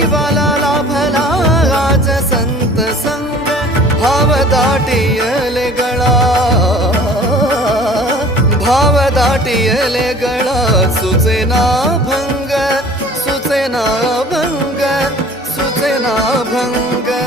जीवाला लाभला आज संत संग, भाव दाटियले गळा, भाव दाटियले गळा, सुचेना भंग, सुचेना भंग, सुचेना भंग.